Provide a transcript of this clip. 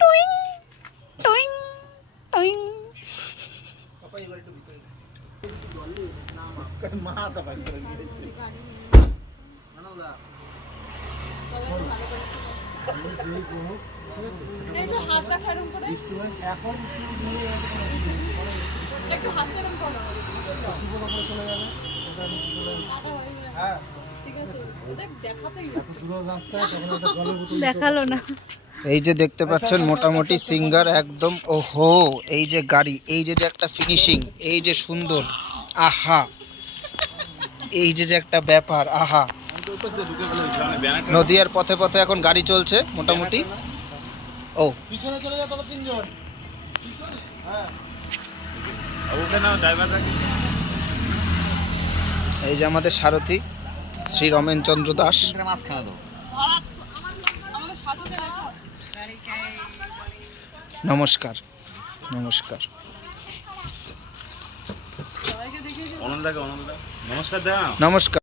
টুইং টুইং টুইং। দেখালো না। এই যে দেখতে পাচ্ছেন মোটামুটি সিঙ্গার একদম। ওহো, এই যে গাড়ি, এই যে একটা ফিনিশিং, এই যে সুন্দর, আহা, এই যে একটা ব্যাপার, আহা। নদিয়ার পথে পথে এখন গাড়ি চলছে মোটামুটি। ও পিছনে চলে যা তোরা তিনজন। এই যে আমাদের সারথি শ্রী রমেন চন্দ্র দাস। নমস্কার নমস্কার। নমস্কার। নমস্কার।